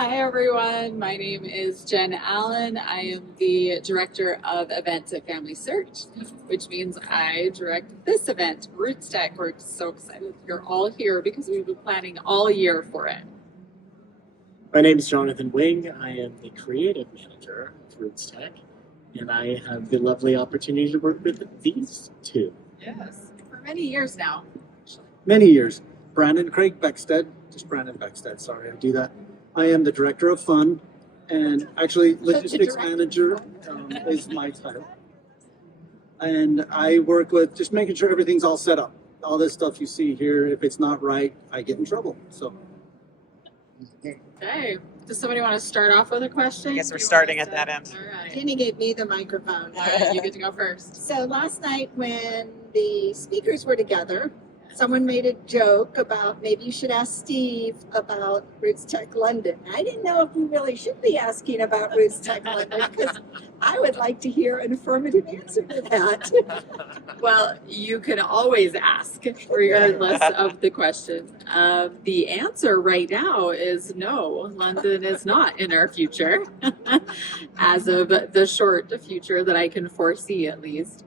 Hi everyone, my name is Jen Allen. I am the Director of Events at Family Search, which means I direct this event, RootsTech. We're so excited you're all here because we've been planning all year for it. My name is Jonathan Wing. I am the Creative Manager of RootsTech, and I have the lovely opportunity to work with these two. Yes, for many years now. Many years. Brandon Craig Beckstead, just Brandon Beckstead, sorry I do that. I am the Director of Fun, and actually Logistics Manager is my title. And I work with just making sure everything's all set up. All this stuff you see here, if it's not right, I get in trouble. So. Okay, does somebody want to start off with a question? I guess we're starting at that end. All right. Jenny gave me the microphone. All right, you get to go first. So last night when the speakers were together, someone made a joke about maybe you should ask Steve about RootsTech London. I didn't know if we really should be asking about RootsTech London because I would like to hear an affirmative answer to that. Well, you can always ask regardless of the question. The answer right now is no, London is not in our future as of the short future that I can foresee at least.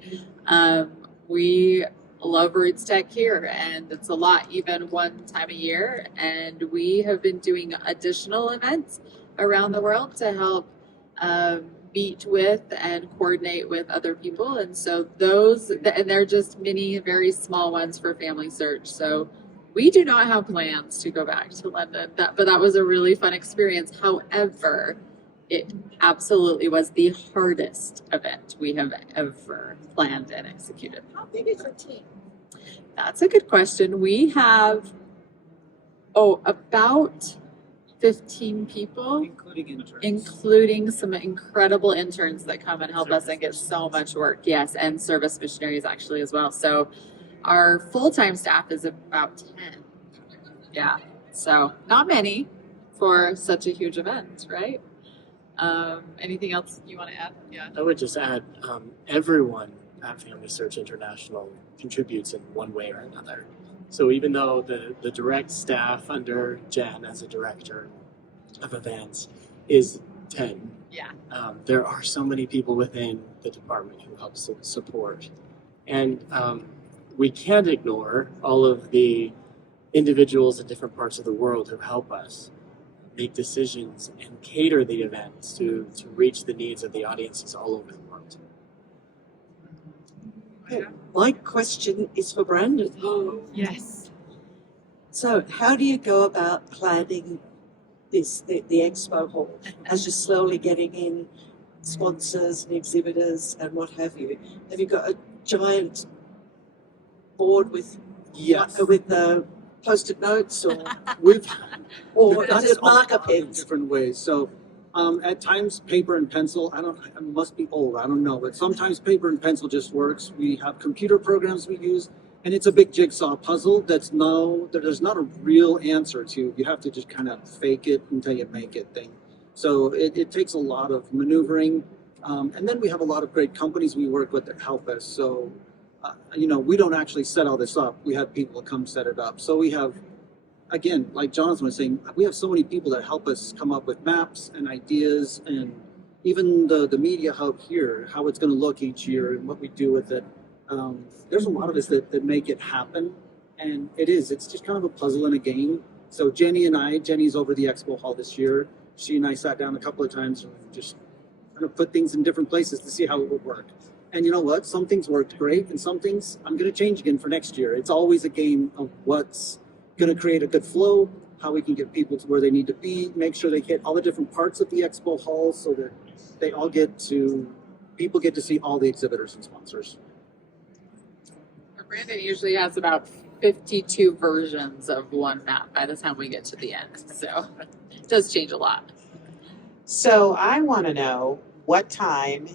We love RootsTech here, and it's a lot even one time a year, and we have been doing additional events around the world to help meet with and coordinate with other people, and so those, and they're just many very small ones for Family Search. So we do not have plans to go back to London, but that was a really fun experience. However, it absolutely was the hardest event we have ever planned and executed. How big is your team? That's a good question. We have, about 15 people, including some incredible interns that come and help us and get so much work. Yes, and service missionaries actually as well. So our full-time staff is about 10. Yeah, so not many for such a huge event, right? Anything else you want to add? Yeah. I would just add, everyone at Family Search International contributes in one way or another. So even though the direct staff under Jen as a director of events is 10, Yeah. There are so many people within the department who help support. And we can't ignore all of the individuals in different parts of the world who help us make decisions and cater the events to reach the needs of the audiences all over the world. My question is for Brandon. Yes. So how do you go about planning the expo hall as you're slowly getting in sponsors and exhibitors and what have you? Have you got a giant board with post-it notes or We've just done it all marker in pens? different ways. So at times paper and pencil, I must be old, I don't know, but sometimes paper and pencil just works. We have computer programs we use, and it's a big jigsaw puzzle there's not a real answer to. You have to just kind of fake it until you make it thing. So it takes a lot of maneuvering. And then we have a lot of great companies we work with that help us. So, we don't actually set all this up. We have people come set it up. So we have, again, like Jonathan was saying, we have so many people that help us come up with maps and ideas, and even the media hub here, how it's going to look each year and what we do with it. There's a lot of us that make it happen, and it's just kind of a puzzle and a game. So Jenny's over the expo hall this year. She and I sat down a couple of times and just kind of put things in different places to see how it would work. And you know what? Some things worked great, and some things I'm going to change again for next year. It's always a game of what's going to create a good flow, how we can get people to where they need to be, make sure they hit all the different parts of the expo hall so that people get to see all the exhibitors and sponsors. Brandon usually has about 52 versions of one map by the time we get to the end. So it does change a lot. So I want to know what time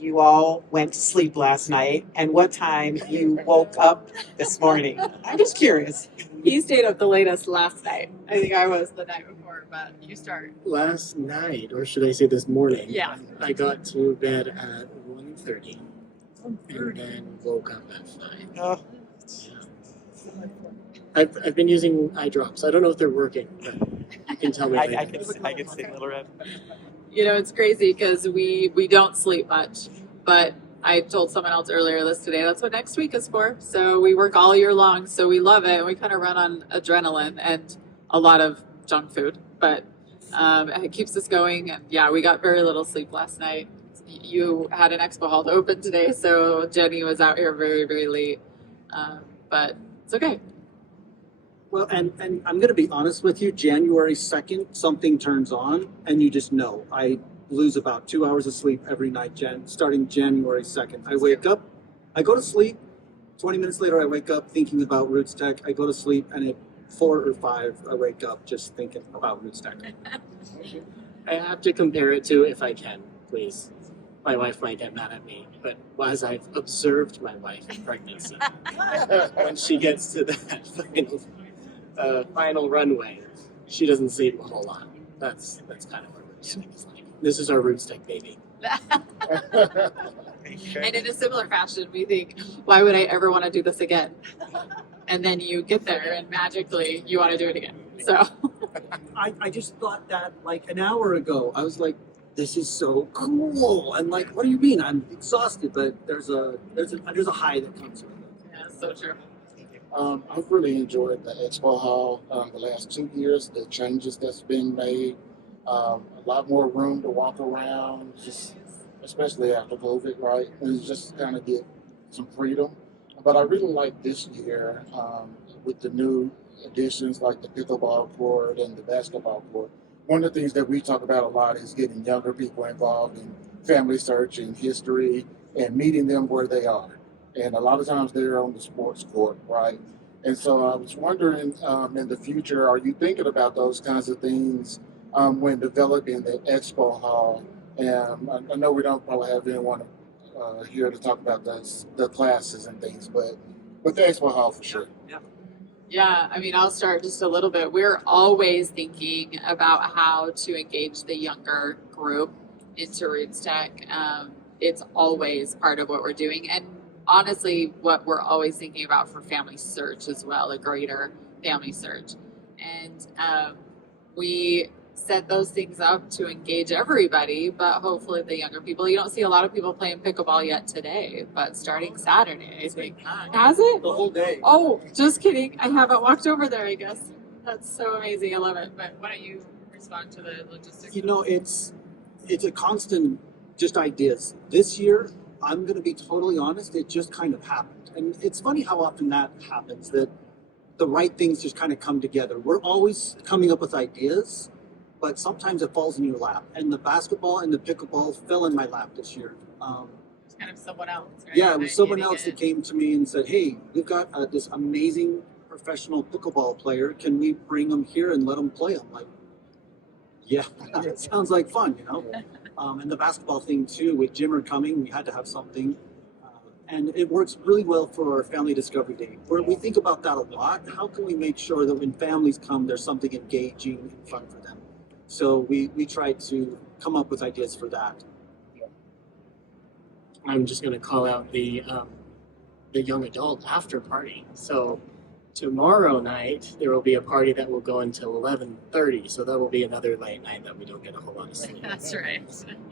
you all went to sleep last night and what time you woke up this morning. I'm just curious. He stayed up the latest last night. I think I was the night before, but you start. Last night, or should I say this morning, Yeah. I got to bed at 1:30 and then woke up at 5. Oh, I've been using eye drops. I don't know if they're working, but can tell me later. I can sing Little Red. You know, it's crazy because we don't sleep much, but I told someone else earlier this today, that's what next week is for. So we work all year long, so we love it. And we kind of run on adrenaline and a lot of junk food, but it keeps us going. And yeah, we got very little sleep last night. You had an expo hall to open today, so Jenny was out here very, very late. But it's okay. Well, and I'm going to be honest with you, January 2nd, something turns on and you just know. I lose about 2 hours of sleep every night, starting January 2nd. I wake up, I go to sleep, 20 minutes later I wake up thinking about RootsTech. I go to sleep and at 4 or 5 I wake up just thinking about RootsTech. I have to compare it to, if I can, please. My wife might get mad at me, but as I've observed my wife in pregnancy, when she gets to that final runway, she doesn't sleep a whole lot. That's kind of what RootsTech is like. This is our RootsTech baby. And in a similar fashion, we think, why would I ever want to do this again? And then you get there and magically you want to do it again. So I just thought that like an hour ago. I was like, this is so cool. And like, what do you mean? I'm exhausted, but there's a high that comes with it. yeah, so true. I've really enjoyed the Expo Hall the last 2 years, the changes that's been made, a lot more room to walk around, just especially after COVID, right? And just kind of get some freedom. But I really like this year with the new additions like the pickleball court and the basketball court. One of the things that we talk about a lot is getting younger people involved in family search and history and meeting them where they are. And a lot of times they're on the sports court, right? And so I was wondering in the future, are you thinking about those kinds of things when developing the expo hall? And I know we don't probably have anyone here to talk about the classes and things, but with the expo hall for sure. Yeah, I mean, I'll start just a little bit. We're always thinking about how to engage the younger group into RootsTech. It's always part of what we're doing. And honestly, what we're always thinking about for family search as well, a greater family search. And we set those things up to engage everybody, but hopefully the younger people. You don't see a lot of people playing pickleball yet today, but starting Saturday, I think. Has it? The whole day. Oh, just kidding. I haven't walked over there, I guess. That's so amazing. I love it. But why don't you respond to the logistics? You know, it's a constant just ideas. This year, I'm going to be totally honest, it just kind of happened. And it's funny how often that happens, that the right things just kind of come together. We're always coming up with ideas, but sometimes it falls in your lap. And the basketball and the pickleball fell in my lap this year. It's kind of someone else, right? Yeah, it was someone else that came to me and said, hey, we've got this amazing professional pickleball player. Can we bring him here and let him play? I'm like, yeah, it sounds like fun, you know? And the basketball thing too, with Jimmer coming, we had to have something. And it works really well for our Family Discovery Day, where we think about that a lot. How can we make sure that when families come, there's something engaging and fun for them? So we try to come up with ideas for that. I'm just going to call out the young adult after party. So tomorrow night there will be a party that will go until 11:30. So that will be another late night that we don't get a whole lot of sleep. That's right.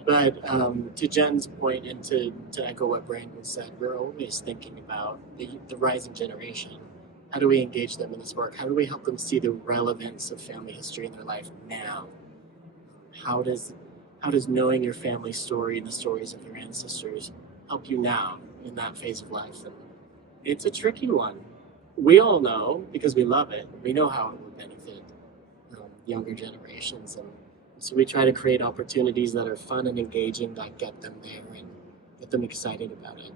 But to Jen's point, and to echo what Brandon said, we're always thinking about the rising generation. How do we engage them in this work? How do we help them see the relevance of family history in their life now? How does knowing your family story and the stories of your ancestors help you now in that phase of life? And it's a tricky one. We all know, because we love it, we know how it would benefit younger generations. And so we try to create opportunities that are fun and engaging, that get them there and get them excited about it.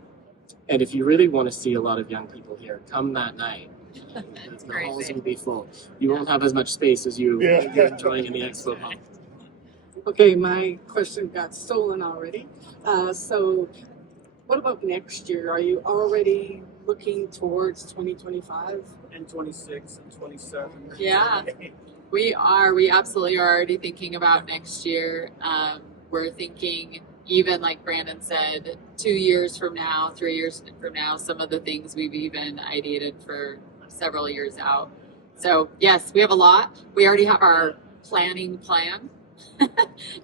And if you really want to see a lot of young people here, come that night. The halls will be full. You won't have as much space as you're enjoying in the expo hall. Okay, my question got stolen already. So what about next year? Are you already looking towards 2025? And 26 and 27. Yeah, we are. We absolutely are already thinking about next year. We're thinking, even like Brandon said, 2 years from now, 3 years from now, some of the things we've even ideated for several years out. So yes, we have a lot. We already have our planning plan,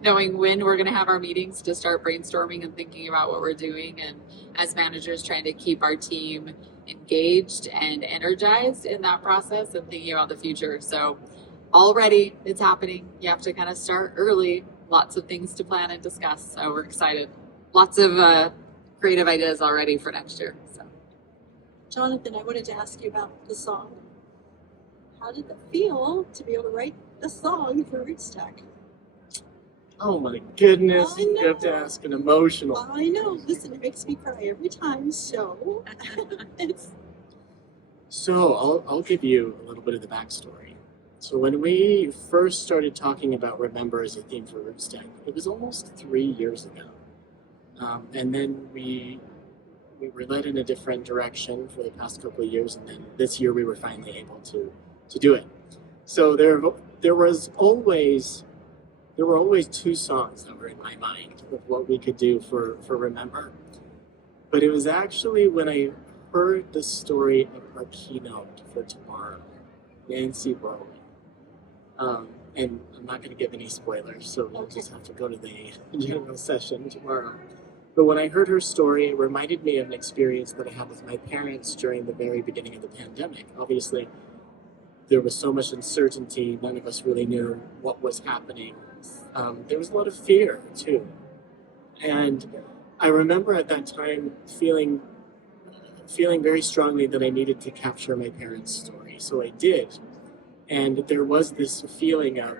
knowing when we're going to have our meetings to start brainstorming and thinking about what we're doing, and as managers trying to keep our team engaged and energized in that process and thinking about the future. So already it's happening. You have to kind of start early. Lots of things to plan and discuss. So we're excited. Lots of creative ideas already for next year. So, Jonathan, I wanted to ask you about the song. How did it feel to be able to write the song for RootsTech? Oh my goodness, I know. you have to ask an emotional. I know. Listen, it makes me cry every time. So it's So I'll give you a little bit of the backstory. So when we first started talking about Remember as a theme for RootsTech, it was almost 3 years ago. And then we were led in a different direction for the past couple of years, and then this year we were finally able to do it. So there were always two songs that were in my mind of what we could do for Remember. But it was actually when I heard the story of our keynote for tomorrow, Nancy Berlin. And I'm not going to give any spoilers, so we'll just have to go to the general session tomorrow. But when I heard her story, it reminded me of an experience that I had with my parents during the very beginning of the pandemic. Obviously, there was so much uncertainty. None of us really knew what was happening. There was a lot of fear, too. And I remember at that time feeling very strongly that I needed to capture my parents' story. So I did. And there was this feeling of,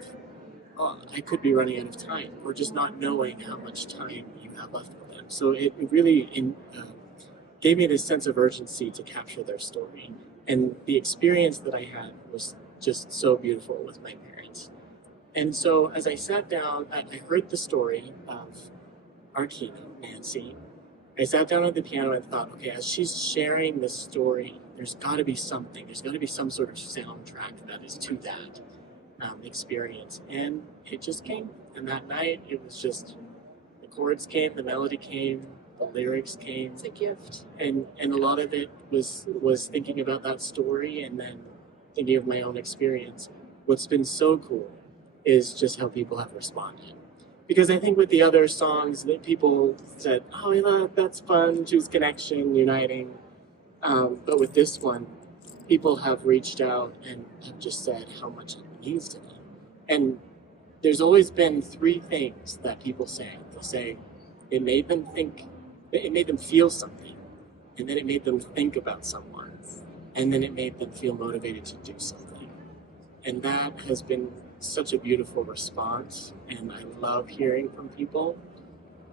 I could be running out of time, or just not knowing how much time you have left with them. So it really gave me this sense of urgency to capture their story. And the experience that I had was just so beautiful with my parents. And so as I sat down, I heard the story of our keynote, Nancy. I sat down at the piano and thought, okay, as she's sharing this story, there's got to be something. There's got to be some sort of soundtrack that is to that experience. And it just came. And that night, it was just, the chords came, the melody came, the lyrics came. a gift. And a lot of it was thinking about that story and then thinking of my own experience. What's been so cool is just how people have responded. Because I think with the other songs that people said, oh, yeah, that's fun, choose connection, uniting. But with this one, people have reached out and have just said how much it means to them. And there's always been three things that people say. They'll say it made them think, it made them feel something, and then it made them think about someone, and then it made them feel motivated to do something. And that has been such a beautiful response, and I love hearing from people.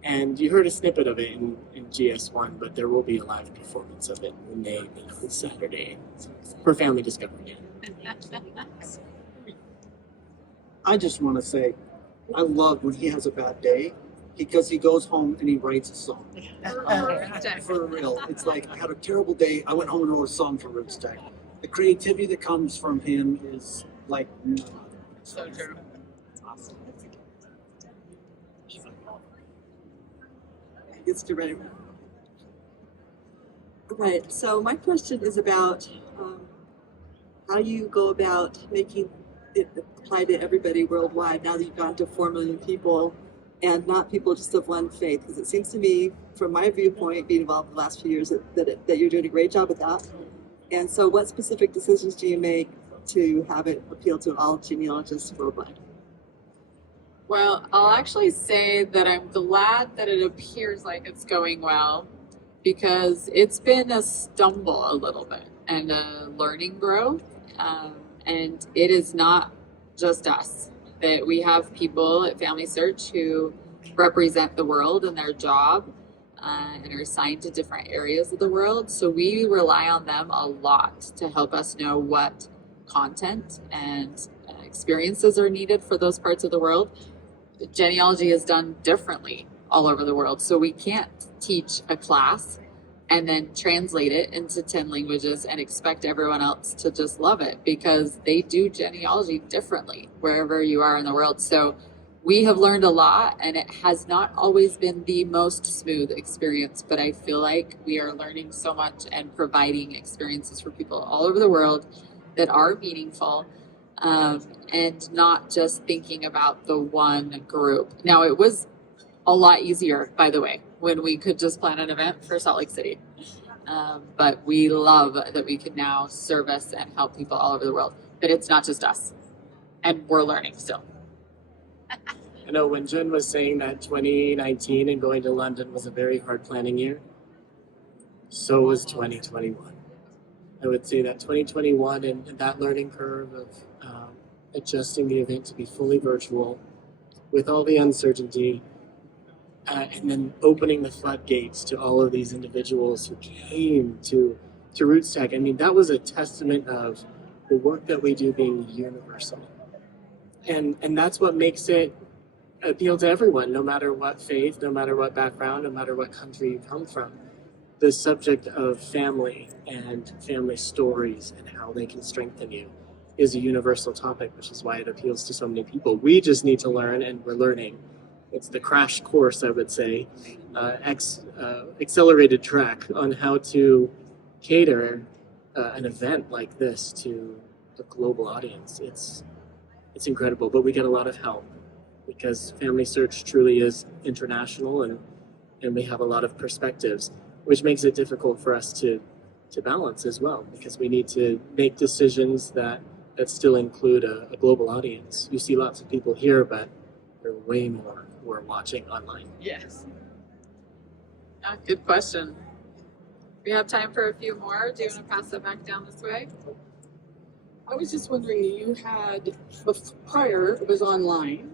And you heard a snippet of it in GS1, but there will be a live performance of it in May on Saturday for Family Discovery. I just want to say, I love when he has a bad day because he goes home and he writes a song. For real. It's like, I had a terrible day. I went home and wrote a song for RootsTech. The creativity that comes from him is like none other. So true. Awesome. It's to ready. Right. So my question is about how you go about making it apply to everybody worldwide now that you've gone to 4 million people and not people just of one faith. Because it seems to me, from my viewpoint, being involved in the last few years, that you're doing a great job with that. And so what specific decisions do you make to have it appeal to all genealogists worldwide? Well, I'll actually say that I'm glad that it appears like it's going well, because it's been a stumble a little bit and a learning growth. And it is not just us. That we have people at Family Search who represent the world in their job and are assigned to different areas of the world. So we rely on them a lot to help us know what content and experiences are needed for those parts of the world. Genealogy is done differently all over the world. So we can't teach a class and then translate it into 10 languages and expect everyone else to just love it, because they do genealogy differently wherever you are in the world. So we have learned a lot, and it has not always been the most smooth experience, but I feel like we are learning so much and providing experiences for people all over the world that are meaningful. and not just thinking about the one group. Now, it was a lot easier, by the way, when we could just plan an event for Salt Lake City. But we love that we can now service and help people all over the world. But it's not just us, and we're learning still. I know when Jen was saying that 2019 and going to London was a very hard planning year, so was 2021. I would say that 2021 and that learning curve of adjusting the event to be fully virtual with all the uncertainty, and then opening the floodgates to all of these individuals who came to RootsTech. I mean, that was a testament of the work that we do being universal. And that's what makes it appeal to everyone, no matter what faith, no matter what background, no matter what country you come from. The subject of family and family stories and how they can strengthen you is a universal topic, which is why it appeals to so many people. We just need to learn, and we're learning. It's the crash course, I would say, accelerated track on how to cater an event like this to a global audience. It's incredible, but we get a lot of help because Family Search truly is international, and we have a lot of perspectives, which makes it difficult for us to balance as well, because we need to make decisions that still include a global audience. You see lots of people here, but there are way more who are watching online. Yes. Yeah, good question. We have time for a few more. Do you want to pass it back down this way? I was just wondering, you had, prior it was online,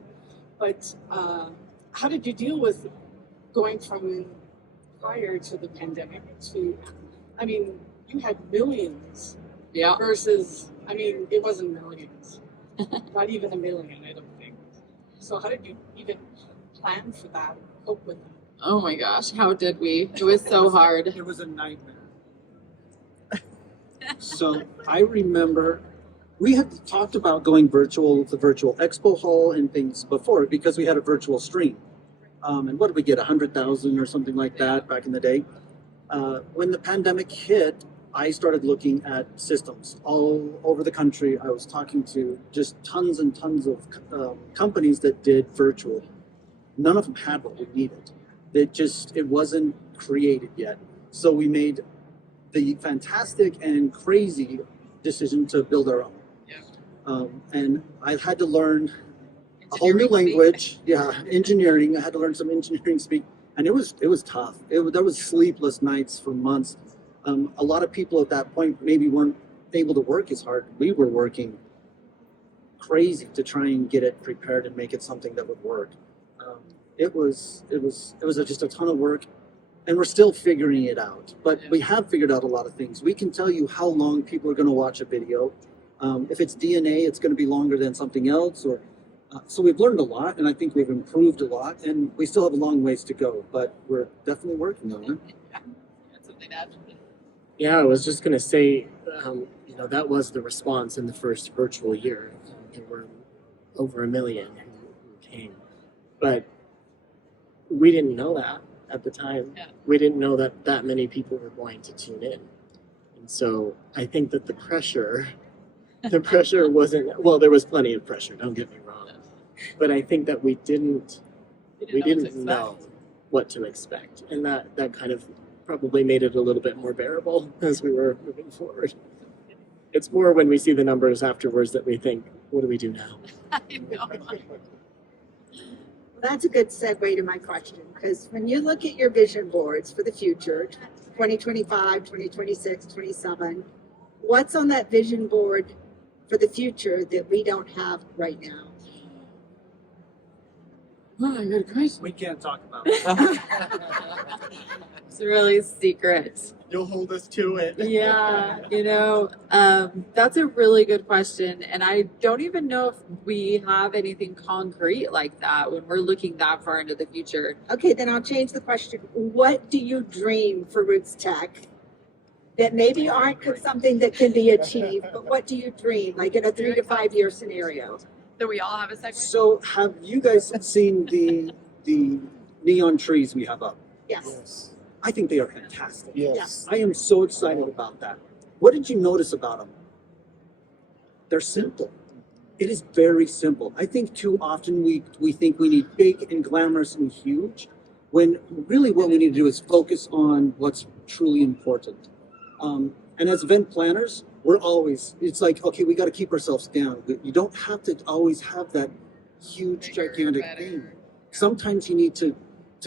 but how did you deal with going from prior to the pandemic to, I mean, you had millions Yeah. versus, I mean, it wasn't millions, not even a million, I don't think. So how did you even plan for that, cope with that? Oh my gosh, how did we? It was so hard. It was a nightmare. So I remember we had talked about going virtual, the virtual expo hall and things before, because we had a virtual stream. And what did we get, 100,000 or something like that back in the day? When the pandemic hit, I started looking at systems all over the country. I was talking to just tons and tons of companies that did virtual. None of them had what we needed. It wasn't created yet. So we made the fantastic and crazy decision to build our own. Yeah. And I had to learn a whole new language. Yeah, engineering. I had to learn some engineering speak, and it was tough. There was sleepless nights for months. A lot of people at that point maybe weren't able to work as hard. We were working crazy to try and get it prepared and make it something that would work. It was just a ton of work, and we're still figuring it out. But we have figured out a lot of things. We can tell you how long people are going to watch a video. If it's DNA, it's going to be longer than something else. So we've learned a lot, and I think we've improved a lot, and we still have a long ways to go. But we're definitely working on it. That's something to add. Yeah, I was just going to say, that was the response in the first virtual year. There were over 1 million who came. But we didn't know that at the time. Yeah. We didn't know that many people were going to tune in. And so I think that the pressure wasn't, well, there was plenty of pressure, don't get me wrong. But I think that we didn't know what to expect. And that kind of probably made it a little bit more bearable as we were moving forward. It's more when we see the numbers afterwards that we think, what do we do now? I know. That's a good segue to my question, because when you look at your vision boards for the future, 2025, 2026, 27, what's on that vision board for the future that we don't have right now? Oh, good question. We can't talk about it. It's really secret. You'll hold us to it. Yeah, that's a really good question. And I don't even know if we have anything concrete like that when we're looking that far into the future. Okay, then I'll change the question. What do you dream for RootsTech that maybe aren't something that can be achieved, but what do you dream, like in a 3 to 5 year scenario? Do we all have a segment? So have you guys seen the neon trees we have up? Yes. I think they are fantastic. Yes. I am so excited about that. What did you notice about them? They're simple. It is very simple. I think too often we think we need big and glamorous and huge, when really what we need to do is focus on what's truly important. And as event planners, it's like, okay, we got to keep ourselves down. You don't have to always have that huge, gigantic thing. Sometimes you need to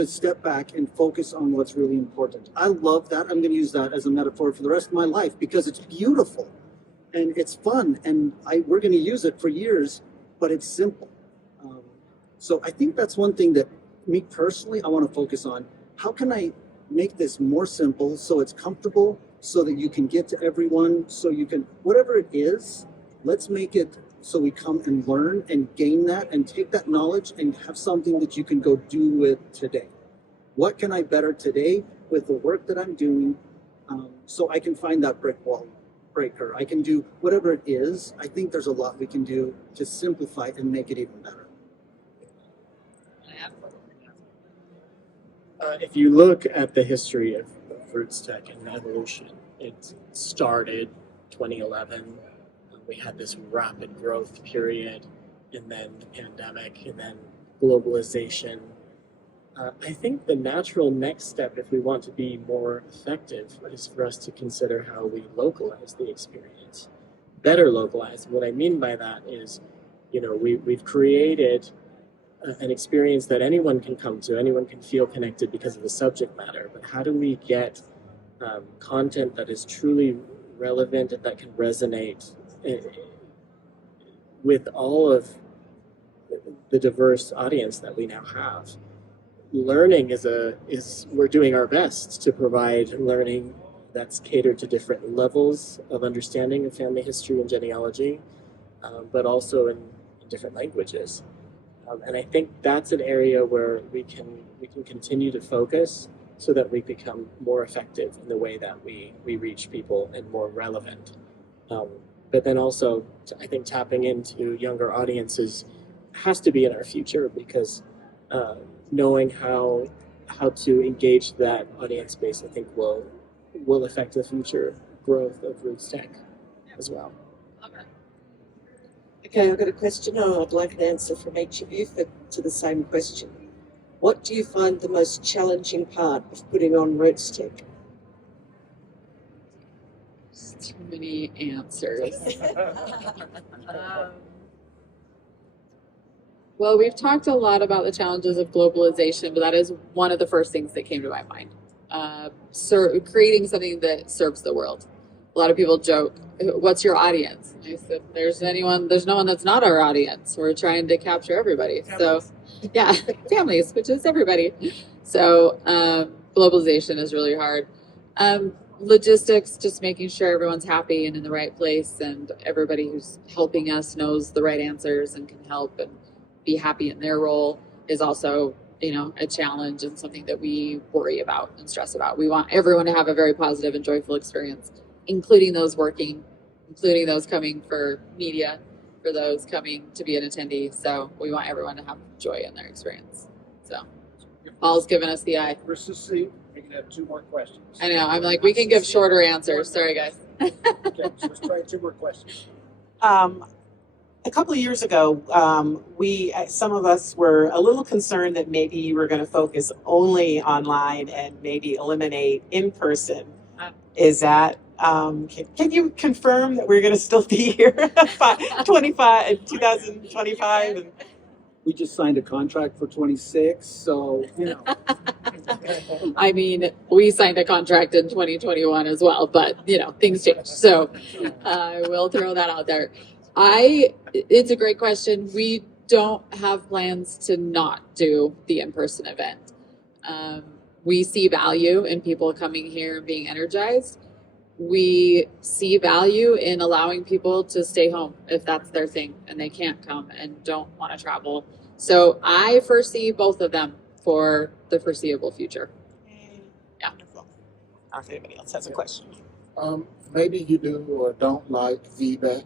step back and focus on what's really important. I love that. I'm going to use that as a metaphor for the rest of my life because it's beautiful and it's fun, and we're going to use it for years, but it's simple. So I think that's one thing that me personally, I want to focus on. How can I make this more simple so it's comfortable, so that you can get to everyone, so you can, whatever it is, let's make it so we come and learn and gain that and take that knowledge and have something that you can go do with today. What can I better today with the work that I'm doing, so I can find that brick wall breaker? I can do whatever it is. I think there's a lot we can do to simplify and make it even better. If you look at the history of RootsTech and evolution, it started 2011. We had this rapid growth period, and then the pandemic, and then globalization. I think the natural next step, if we want to be more effective, is for us to consider how we localize the experience. Better localize. What I mean by that is, we've created an experience that anyone can come to, anyone can feel connected because of the subject matter, but how do we get content that is truly relevant and that can resonate with all of the diverse audience that we now have? Learning we're doing our best to provide learning that's catered to different levels of understanding of family history and genealogy, but also in different languages. And I think that's an area where we can continue to focus so that we become more effective in the way that we reach people and more relevant. But then also, I think tapping into younger audiences has to be in our future, because knowing how to engage that audience base, I think will affect the future growth of RootsTech as well. Okay, I've got a question, and I'd like an answer from each of you to the same question. What do you find the most challenging part of putting on RootsTech? Too many answers. Well, we've talked a lot about the challenges of globalization, but that is one of the first things that came to my mind. Creating something that serves the world. A lot of people joke, "What's your audience?" And I said, "There's no one that's not our audience. We're trying to capture everybody." Families. So, yeah, families, which is everybody. So, globalization is really hard. Logistics, just making sure everyone's happy and in the right place, and everybody who's helping us knows the right answers and can help and be happy in their role, is also, a challenge and something that we worry about and stress about. We want everyone to have a very positive and joyful experience, including those working, including those coming for media, for those coming to be an attendee. So we want everyone to have joy in their experience. So Paul's given us the eye. We're succinct. We can have two more questions. I know. I'm like, we can give shorter answers. Sorry, guys. Okay, so let's try two more questions. A couple of years ago, some of us were a little concerned that maybe you were going to focus only online and maybe eliminate in person. Is that can you confirm that we're going to still be here 2025? And We just signed a contract for 26, so I mean, we signed a contract in 2021 as well, but things change. So I will throw that out there. It's a great question. We don't have plans to not do the in-person event. We see value in people coming here and being energized. We see value in allowing people to stay home if that's their thing and they can't come and don't want to travel. So I foresee both of them for the foreseeable future. Yeah. Wonderful. If anybody else has a question. Maybe you do or don't like feedback.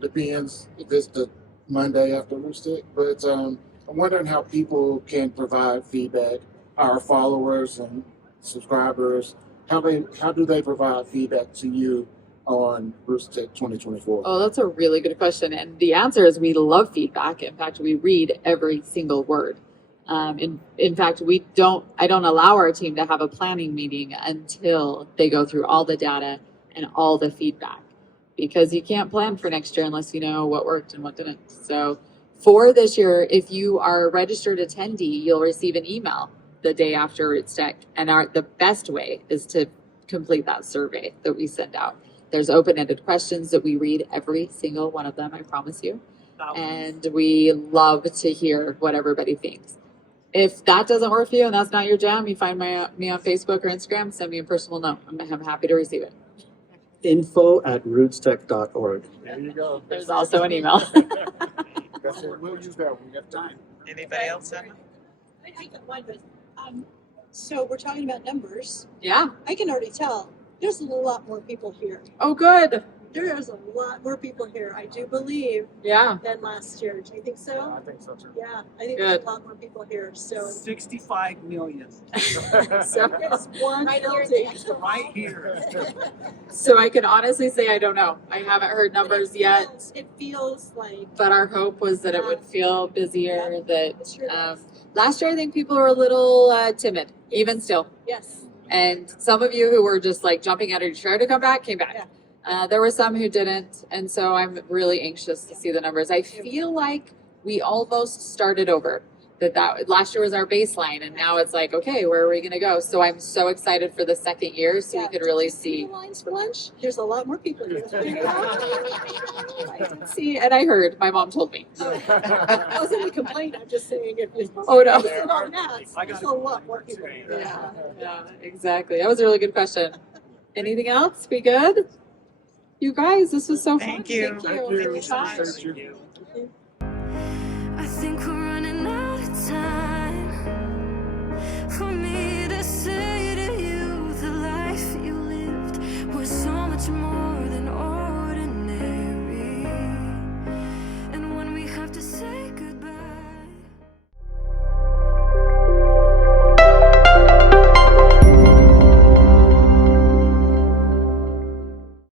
Depends if it's the Monday after RootsTech, but I'm wondering how people can provide feedback. Our followers and subscribers, how do they provide feedback to you on RootsTech 2024? Oh, that's a really good question. And the answer is we love feedback. In fact, we read every single word. In fact, I don't allow our team to have a planning meeting until they go through all the data and all the feedback, because you can't plan for next year unless you know what worked and what didn't. So for this year, if you are a registered attendee, you'll receive an email the day after RootsTech. And the best way is to complete that survey that we send out. There's open-ended questions that we read every single one of them, I promise you. And we love to hear what everybody thinks. If that doesn't work for you and that's not your jam, you find me on Facebook or Instagram, send me a personal note. I'm happy to receive it. info@rootstech.org. There you go. There's also an email. That's it. We'll use that when we have time. Anybody else? I got one, but so we're talking about numbers. Yeah. I can already tell there's a lot more people here. Oh, good. There is a lot more people here, I do believe, Yeah. than last year. Do you think so? I think so too. Yeah, I think Good. there's a lot more people here. So 65 million. So, there's one Right here at building. the expo. Right here. so I can honestly say I don't know. I haven't heard numbers yet, It feels like but our hope was that it would feel busier. it That sure does. last year I think people were a little timid, even still. Yes. And some of you who were just like jumping out of your chair to come back came back. Yeah. There were some who didn't, and so I'm really anxious to see the numbers. I feel like we almost started over. That last year was our baseline, and now it's like, okay, where are we going to go? So I'm so excited for the second year, so we could really see. The lines for lunch. There's a lot more people here. I did see, and I heard. My mom told me. I wasn't a complaint. I'm just saying if you. Oh, no. There's a lot more people here. Yeah, exactly. That was a really good question. Anything else? We good? You guys, this was so fun. Thank you. Thank you. Thank you. I think we're running out of time for me to say to you the life you lived was so much more